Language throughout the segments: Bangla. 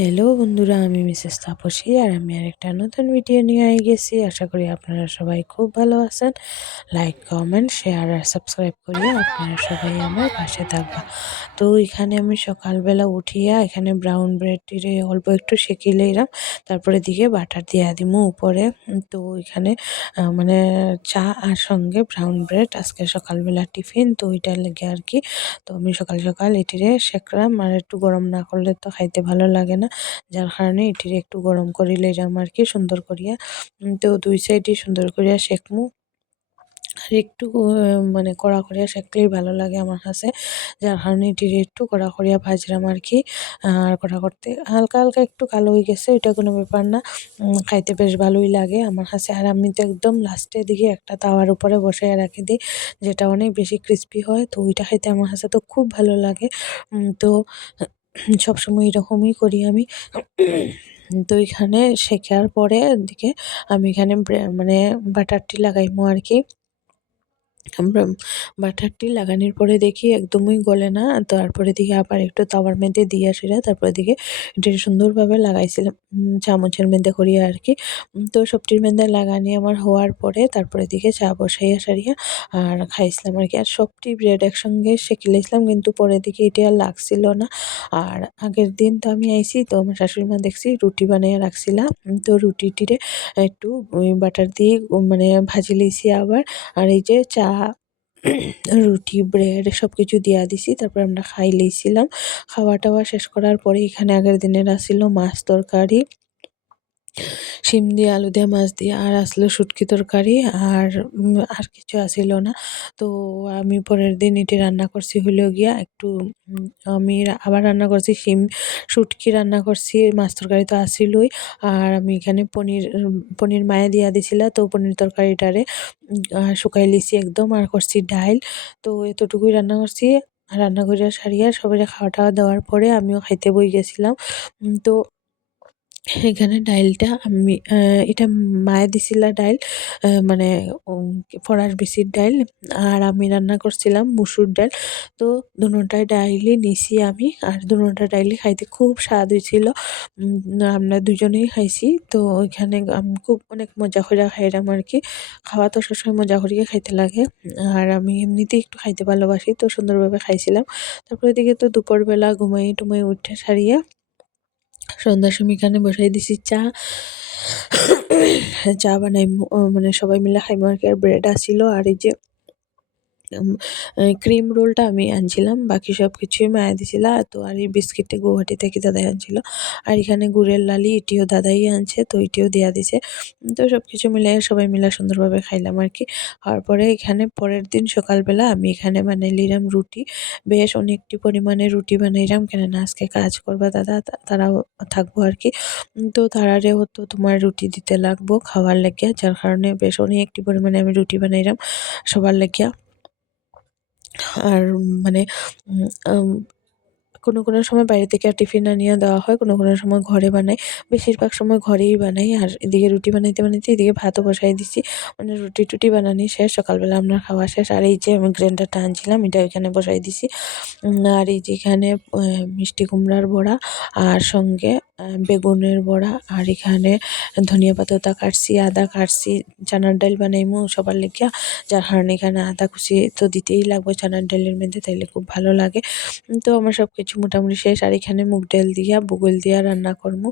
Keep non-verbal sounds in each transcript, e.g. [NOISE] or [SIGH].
হ্যালো বন্ধুরা, আমি মিসেস তাপসী আর আমি আরেকটা নতুন ভিডিও নিয়ে আই গেছি। আশা করি আপনারা সবাই খুব ভালো আছেন। লাইক কমেন্ট শেয়ার আর সাবস্ক্রাইব করিয়া আপনারা সবাই আমার পাশে থাকবা। তো এখানে আমি সকালবেলা উঠিয়া এখানে ব্রাউন ব্রেডটিরে অল্প একটু সেঁকে লইলাম, তারপরে দিকে বাটার দিয়া দিমু উপরে। তো এখানে মানে চা আর সঙ্গে ব্রাউন ব্রেড আজকে সকালবেলা টিফিন, তো ওইটার লেগে আর কি। তো আমি সকাল সকাল এটিরে সেঁকলাম, আর একটু গরম না করলে তো খাইতে ভালো লাগে না। যার কারণে এটির একটু গরম করে লইলাম আর কি, সুন্দর করিয়া। তো দুই সাইডে সুন্দর করিয়া সেঁকমু। আর একটু মানে কড়া করিয়া সেঁকলেই ভালো লাগে আমার কাছে। যার কারণে এটিরে একটু কড়া করিয়া ভাজলাম আর কি, আর কড়া করতে। হালকা হালকা একটু কালো হয়ে গেছে, এটা কোনো ব্যাপার না। খাইতে বেশ ভালোই লাগে আমার কাছে। আর আমি তো একদম লাস্টের দিকে একটা তাওয়ার উপরে বসায় রাখি দিই, যেটা অনেক বেশি ক্রিস্পি হয়। তো ওইটা খাইতে আমার কাছে তো খুব ভালো লাগে। তো সবসময় এরকমই করি আমি। তো এখানে শেখার পরে দিকে আমি এখানে মানে বাটারটি লাগাইমো আর কি। আমরা বাটারটি লাগানোর পরে দেখি একদমই গলে না। তারপরে দিকে আবার একটু তাওয়ার মধ্যে দিয়ে আসিরা, তারপরে দিকে এটা সুন্দরভাবে লাগাইছিলাম চামচের মধ্যে করিয়া আর কি তো সবটির মধ্যে লাগানি আমার হওয়ার পরে তারপরে দিকে চা বসাইয়া সারিয়া আর খাইছিলাম আর কি আর সবটি ব্রেড একসঙ্গে সেঁকে লাইছিলাম কিন্তু পরের দিকে এটি আর লাগছিল না। আর আগের দিন তো আমি আইছি, তো আমার শাশুড়ি মা দেখছি রুটি বানাইয়া রাখছিলাম তো রুটিটিরে একটু বাটার দিয়ে মানে ভাজি লইছি আবার। আর এই যে চা [CLEARS THROAT] রুটি ব্রেড সব কিছু দিয়া দিছি, তারপর আমরা খাই, লইছিলাম। খাওয়া টাওয়া শেষ করার পরে এখানে আগের দিনের আসিল মাছ তরকারি। শিম দিয়ে, আলু দিয়ে, মাছ দিয়ে, আর আসলো শুটকি তরকারি, আর আর কিছু আসিল না। তো আমি পরের দিন এটি রান্না করছি হলেও গিয়া একটু আমি আবার রান্না করছি শিম, শুটকি রান্না করছি, মাছ তরকারি তো আসিলই। আর আমি এখানে পনির পনির মায়া দিয়া দিছিলা, তো পনির তরকারিটারে শুকাই লিছি একদম, আর করছি ডাইল। তো এতটুকুই রান্না করছি। রান্না করিয়া সারিয়া সবাই খাওয়া টাওয়া দেওয়ার পরে আমিও খাইতে বই গেছিলাম। তো এখানে ডাইলটা আমি এটা মায়ে দিছিলা ডাইল মানে ফরাস বিচির ডাইল আর আমি রান্না করছিলাম মুসুর ডাল তো দুটাই ডাইলই নিছি আমি আর দুটা ডাইলই খাইতে খুব স্বাদ হয়েছিল। আমরা দুজনেই খাইছি। তো ওইখানে আমি খুব অনেক মজা করে খাইলাম আর কি। খাওয়া তো সবসময় মজা করিয়ে খাইতে লাগে আর আমি এমনিতেই একটু খাইতে ভালোবাসি, তো সুন্দরভাবে খাইছিলাম। তারপরে এদিকে তো দুপুরবেলা ঘুমাই টুমাই উঠে সারিয়া সন্ধ্যার সময় এখানে বসাই দিছি চা। চা বানাই মানে সবাই মিলে খাইমু আর কি আর ব্রেড আসিল। আর এই যে ক্রিম রোলটা আমি আনছিলাম, বাকি সব কিছুই মায়া দিছিল, তো আর এই বিস্কিটটা গুয়াহাটি থেকে দাদাই আনছিল। আর এখানে গুড়ের লালি এটিও দাদাই আনছে, তো এটিও দেওয়া দিছে। তো সব কিছু মিলে, সবাই মিলে সুন্দরভাবে খাইলাম আর কি। খাওয়ার পরে এখানে পরের দিন সকালবেলা আমি এখানে বানাইলিরাম রুটি। বেশ অনেকটি পরিমাণে রুটি বানাইলাম, কেননা আজকে কাজ করবা দাদা তারাও থাকব আর কি। তো তারারে হতো তোমার রুটি দিতে লাগবো খাওয়ার লাগিয়া, যার কারণে বেশ অনেকটি পরিমাণে আমি রুটি বানাইলাম সবার লাগিয়া। আর মানে কোনো কোনো সময় বাইরে থেকে আর টিফিন আনিয়ে দেওয়া হয়, কোনো কোনো সময় ঘরে বানাই। বেশিরভাগ সময় ঘরেই বানাই আর এদিকে রুটি বানাইতে বানাইতে এদিকে ভাতও বসাই দিছি। মানে রুটি টুটি বানানি শেষ, সকালবেলা আমরা খাওয়া শেষ। আর এই যে আমি গ্রাইন্ডারটা আনছিলাম, এটা এখানে বসাই দিছি। আর এই যে এখানে মিষ্টি কুমড়ার বড়া, আর সঙ্গে বেগুনের বড়া আর এখানে ধনিয়া পাতা কাটছি, আদা কাটছি, চানার ডাল বানাইমু সবার লেগিয়া। যার কারণে এখানে আদা কুচি তো দিতেই লাগবে চানার ডালের মধ্যে, তাইলে খুব ভালো লাগে। তো আমার সব কিছু মোটামুটি শেষ। আর এখানে মুগ ডাল দিয়া, বগুল দিয়া রান্না করব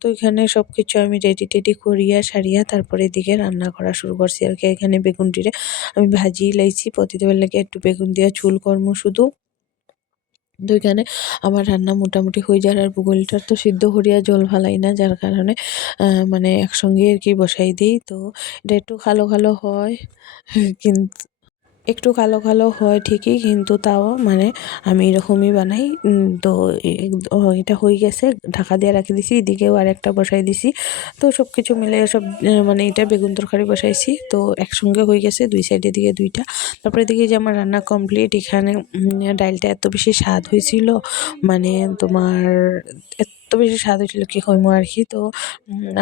তো এখানে সব কিছু আমি রেডি টেডি করিয়া সারিয়া তারপরে এদিকে রান্না করা শুরু করছি। আর কি এখানে বেগুনটিরে আমি ভাজিয়ে লাইছি। প্রতিদিনের লেগে একটু বেগুন দিয়া ঝুল করব শুধু। তো এখানে আমার রান্না মোটামুটি হয়ে যায় আর ভূগোলটার তো সিদ্ধ করিয়া জল ফালাই না, যার কারণে মানে একসঙ্গে আর কি বসাই দিই। তো এটা একটু কালো কালো হয়, কিন্তু একটু কালো কালো হয় ঠিকই, কিন্তু তাও মানে আমি এরকমই বানাই। তো এটা হয়ে গেছে, ঢাকা দিয়ে রাখি দিছি এদিকেও আরেকটা বসাই দিছি। তো সব কিছু মিলে সব মানে এটা বেগুন তরকারি বসাইছি। তো একসঙ্গে হয়ে গেছে, দুই সাইডের দিকে দুইটা। তারপরে দিকে যে আমার রান্না কমপ্লিট এখানে ডালটা এত বেশি স্বাদ হয়েছিল মানে তোমার এত বেশি স্বাদ হয়েছিল কি হইমো আর কি তো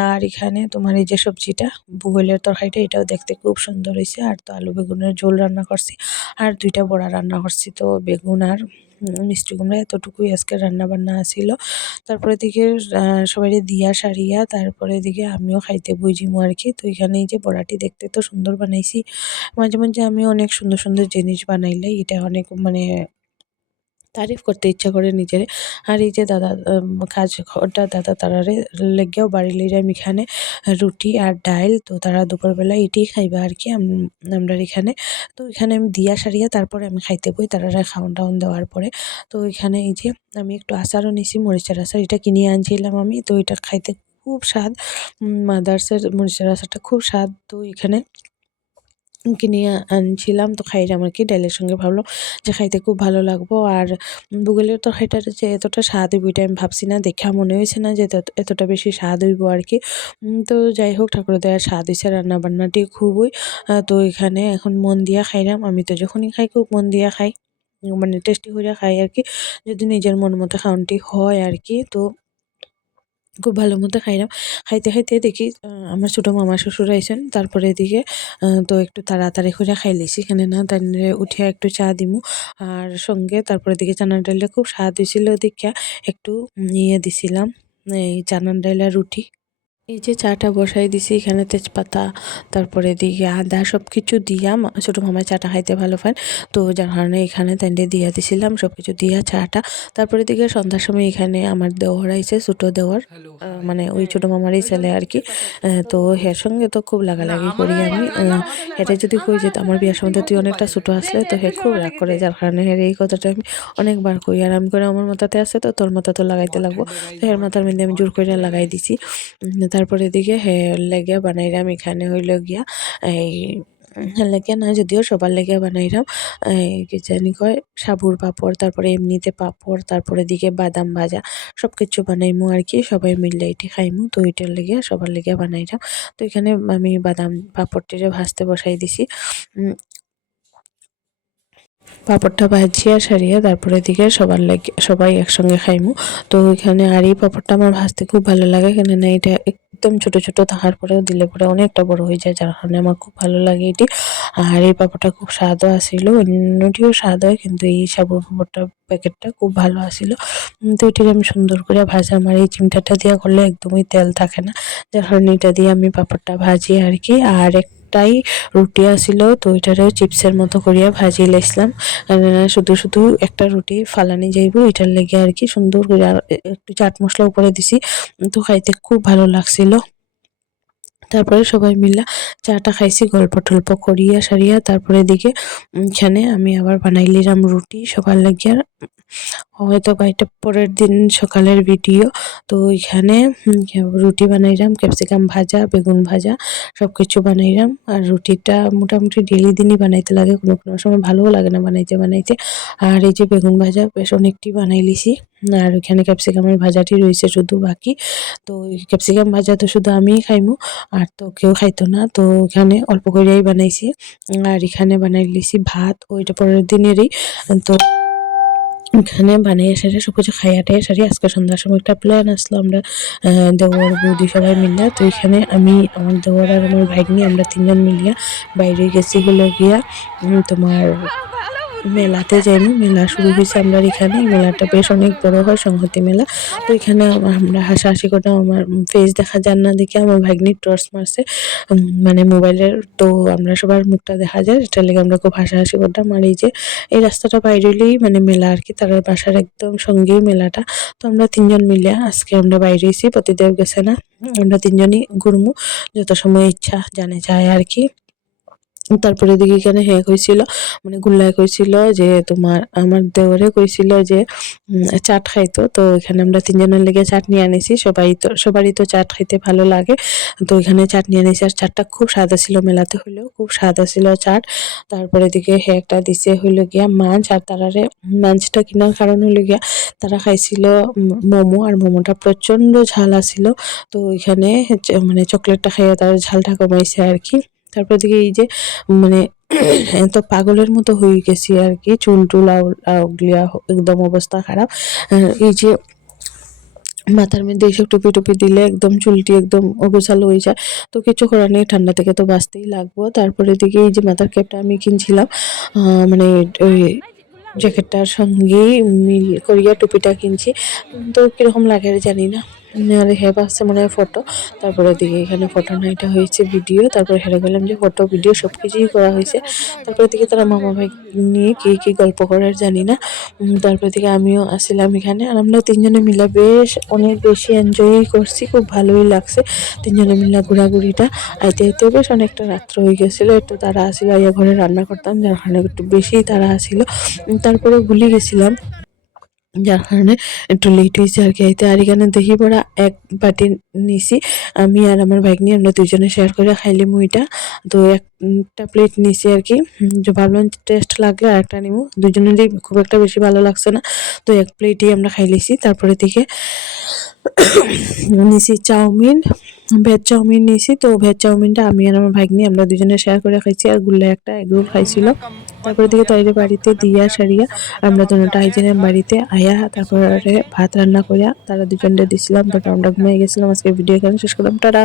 আর এখানে তোমার এই যে সবজিটা, ভূগোলের তরকারিটা, এটাও দেখতে খুব সুন্দর হয়েছে। আর তো আলু বেগুনের ঝোল রান্না করছি, আর দুইটা বড়া রান্না করছি। তো বেগুন আর মিষ্টি কুমড়া এতটুকুই আজকে রান্না বান্না ছিল। তারপরে দিকে সবাই দিয়া সারিয়া, তারপরে দিকে আমিও খাইতে বুঝিমু আর কি তো এখানে এই যে বড়াটি দেখতে তো সুন্দর বানাইছি। মাঝে মাঝে আমি অনেক সুন্দর সুন্দর জিনিস বানাইলে, এটা অনেক মানে তারিফ করতে ইচ্ছা করে নিজেরে। আর এই যে দাদা কাজ ঘরটা দাদা তারারে লেগেও বাড়ি লইরাম এখানে রুটি আর ডাইল, তো তারা দুপুরবেলা এটাই খাইবা আর কি আমরা এখানে। তো এখানে আমি দিয়া সারিয়া তারপরে আমি খাইতে বই তারা খাওয়ান টাউন দেওয়ার পরে। তো এখানে এই যে আমি একটু আচারও নিছি, মরিচার আচার, এটা কিনে আনছিলাম আমি, তো এটা খাইতে খুব স্বাদ। মাদার্সের মরিচের আচারটা খুব স্বাদ, তো এখানে কিনে আনছিলাম, তো খাইলাম আর কি ডালের সঙ্গে ভাবলাম যে খাইতে খুব ভালো লাগবো। আর ভূগোলের তরকারিটার যে এতটা স্বাদ হইব এটা আমি ভাবছি না, দেখা মনে হয়েছে না যে এতটা বেশি স্বাদ হইব আর কি। তো যাই হোক ঠাকুর দয়ার স্বাদ হয়েছে রান্না বান্নাটি খুবই তো এখানে এখন মন দিয়া খাইলাম। আমি তো যখনই খাই, খুব মন দিয়া খাই। মানে টেস্টি করে খাই আর কি। যদি নিজের মন মতো খাওয়ানটি হয় আর কি, তো খুব ভালো মতো খাইলাম খাইতে খাইতে দেখি আমার ছোটো মামা শ্বশুর আইসেন তারপরে এদিকে তো একটু তাড়াতাড়ি করে খাই লিছি এখানে না, তাই উঠে একটু চা দিমু। আর সঙ্গে তারপরে দিকে চানা ডালটা খুব স্বাদ হয়েছিল দেখিয়া একটু নিয়ে দিছিলাম, এই চানার ডাল আর রুটি। এই যে চাটা বসাই দিছি এখানে তেজপাতা তারপরে এদিকে আদা সব কিছু দিয়া ছোটো মামাই চাটা খাইতে ভালো পান তো যার কারণে এখানে তাইলে দিয়া দিছিলাম সব কিছু দিয়া চাটা। তারপরে দিকে সন্ধ্যার সময় এখানে আমার দেওয়ার আইছে ছোটো দেওয়ার। মানে ওই ছোটো মামারই ছেলে আর কি। তো হের সঙ্গে তো খুব লাগালাগি করি আমি। হেরে যদি কই যে আমার বিয়ার সময় তুই অনেকটা ছোটো আসলে তো হে খুব রাগ করে। যার কারণে হের এই কথাটা আমি অনেকবার কই। আর আমি করে আমার মাথাতে আছে তো তোর মাথা তো লাগাইতে লাগবো। তো হের মাথার মধ্যে আমি জোর করে লাগাই দিছি। তারপরে দিকে হে লেগে বানাইলাম এখানে হইল গিয়া, এই লেগে না, যদিও সবার লেগে বানাইলাম কি জানি কয়, সাবুর পাঁপড়, তারপরে এমনিতে পাঁপড়, তারপরে দিকে বাদাম ভাজা সব কিছু বানাইমু আর কি, সবাই মিললে এটি খাইমু, তো ওইটার লেগে সবার লেগে বানাইলাম তো এখানে আমি বাদাম পাঁপড়টিরে ভাজতে বসাই দিছি। পাঁপড়টা ভাজিয়া সারিয়া তারপরে দিকে সবার লাগে, সবাই একসঙ্গে খাইমু। তো ওইখানে আর এই পাঁপড়টা আমার ভাজতে খুব ভালো লাগে কেন না এটা একদম ছোট ছোট তাহার পরেও দিলে পরে অনেকটা বড় হয়ে যায়, যার কারণে আমার খুব ভালো লাগে এটি। আর এই পাঁপড়টা খুব স্বাদও আসিল অন্যটিও স্বাদ হয়, কিন্তু এই সাবুর পাঁপড়টা প্যাকেটটা খুব ভালো আসিল তো এটির আমি সুন্দর করে ভাজা, আমার এই চিমটাটা দিয়া করলে একদমই তেল থাকে না, যার কারণে এটা দিয়ে আমি পাঁপড়টা ভাজি আর কি। আর একটাই রুটি আসিল তো ওইটারেও চিপসের মতো করিয়া ভাজি লাইছিলাম। শুধু শুধু একটা রুটি ফালানি যাইব, এটার লেগে আর কি সুন্দর করে একটু চাট মশলা উপরে দিছি, তো খাইতে খুব ভালো লাগছিল। তারপরে সবাই মিলা চাটা খাইছি গল্প টল্প করিয়া সারিয়া তারপরে দিকে এখানে আমি আবার বানাইলিরাম রুটি সকাল লাগিয়া। হয়তো বা এটা পরের দিন সকালের ভিডিও। তো উম, রুটি বানাইলাম ক্যাপসিকাম ভাজা বেগুন ভাজা সব কিছু বানাইলাম। আর রুটিটা মোটামুটি ডেলি দিনই বানাইতে লাগে কোনো কোনো সময় ভালোও লাগে না বানাইতে বানাইতে। আর এই যে বেগুন ভাজা বেশ অনেকটি বানাই লিছি আর ওইখানে ক্যাপসিকামের ভাজাটি রয়েছে শুধু বাকি। তো ক্যাপসিকাম ভাজা তো শুধু আমিই খাইমু, আর তো কেউ খাইতো না। তো এখানে অল্প করিয়াই বানাইছি, আর এখানে বানাই লিছি ভাত ওইটা পরের দিনেরই। তো এখানে বানিয়ে সেরে সব কিছু খাইয়া টাইয়া সারি আজকে সন্ধ্যার সময় একটা প্ল্যান আসলো আমরা দেওয়ার বৌদি সবাই মিলিয়া তো এখানে আমি, আমার দেওয়ার আর আমার ভাগ্নি আমরা তিনজন মিলিয়া বাইরে গেছি হলো গিয়া তোমার মেলাতে যাইনি, মেলা শুরু হয়েছে আমরা এখানে। মেলাটা বেশ অনেক বড় হয়, সংহতি মেলা। তো এখানে আমরা হাসাহাসি করতাম, আমার ফেস দেখা যান না দেখে, আমার ভাগ্নি টর্চ মারছে। মানে মোবাইলের, তো আমরা সবার মুখটা দেখা যায়, এটার লেগে আমরা খুব হাসাহাসি করতাম। আর এই যে, এই রাস্তাটা বাইরেলেই মানে মেলা আর কি, তার বাসার একদম সঙ্গেই মেলাটা। তো আমরা তিনজন মিলে, আজকে আমরা বাইরে এসেছি প্রতিদেব গেছে না। আমরা তিনজনই ঘুরমু, যত সময় ইচ্ছা জানে যায় আর কি। তারপরে দিকে এখানে হ্যাঁ কইছিল মানে গুল্লায় কইছিল যে তোমার, আমার দেওরে কইছিল যে চাট খাইতো। তো এখানে আমরা তিনজনের লেগে চাটনি আনিছি। সবাই তো, সবারই তো চাট খাইতে ভালো লাগে। তো এখানে চাটনি আনিছি। আর চাটটা খুব স্বাদ ছিল মেলাতে হইলেও, খুব স্বাদ ছিল চাট। তারপরে দিকে হে একটা দিছে হইল গিয়া মাছ। আর তারারে মাছটা কেনার কারণ হইল গিয়া তারা খাইছিল মোমো। আর মোমোটা প্রচণ্ড ঝাল আছিল। তো এখানে মানে চকলেটটা খাইয়ে তার ঝালটা কমাইছে আর কি। তারপর দিকে এই যে মানে এত পাগলের মতো হয়ে গেছি আর কি। চুল টুল আউলিয়া একদম অবস্থা খারাপ। এই যে মাথার মধ্যে এইসব টুপি টুপি দিলে একদম চুলটি একদম অগোছালো হয়ে যায়। তো কিছু করার নেই ঠান্ডা থেকে তো বাঁচতেই লাগবো। তারপরে দিকে এই যে মাথার ক্যাপটা আমি কিনছিলাম। মানে ওই জ্যাকেটটার সঙ্গে মিল করিয়া টুপিটা কিনছি। তো কীরকম লাগে জানি না। আর হেপ আসছে মনে হয় ফটো তারপরে দিকে এখানে ফটো না, এটা হয়েছে ভিডিও তারপরে হেরে গেলাম যে ফটো ভিডিও সব কিছুই করা হয়েছে। তারপরে দিকে তারা মামা ভাই নিয়ে কী কী গল্প করার জানি না। তারপরে থেকে আমিও আসছিলাম এখানে। আর আমরা তিনজনে মিলে বেশ অনেক বেশি এনজয়ই করছি, খুব ভালোই লাগছে তিনজনে মিলে ঘোরাঘুরিটা। আইতে আইতে বেশ অনেকটা রাত্র হয়ে গেছিল, একটু তারা আসিল, আইয়া ঘরে রান্না করতাম, যার কারণে একটু বেশি তারা আসিল। তারপরে ভুলে গেছিলাম। যার কারণে একটু লেট হয়েছে আর কি। আইতে, আর এখানে দেখি পড়া এক বাটি নিছি। আমি আর আমার ভাগ্নি নিয়ে আমরা দুজনে শেয়ার করে খাইলি মুইটা তো একটা প্লেট নিছি আর কি। যে ভাবলাম টেস্ট লাগলে আর একটা নিবো দুজনেরই খুব একটা বেশি ভালো লাগছে না। তো এক প্লেটই আমরা খাই লিছি তারপরে থেকে [COUGHS] নিছি চাউমিন ভেজ চাউমিন নিছি। তো ভেজ চাউমিনটা আমি আর আমার ভাগ্নি আমরা দুজনে শেয়ার করে খাইছি আর গুল্লা একটা এগরোল খাইছিল। তারপরে দিকে তাইরে বাড়িতে দিয়া, সারিয়া, আমরা দুটা আইজনের বাড়িতে আয়া, তারপরে ভাত রান্না করিয়া তারা দুজনটা দিছিলাম। তারপর আমরা ঘুমিয়ে গেছিলাম, আজকে ভিডিও এখানে শেষ করলাম। টাটা!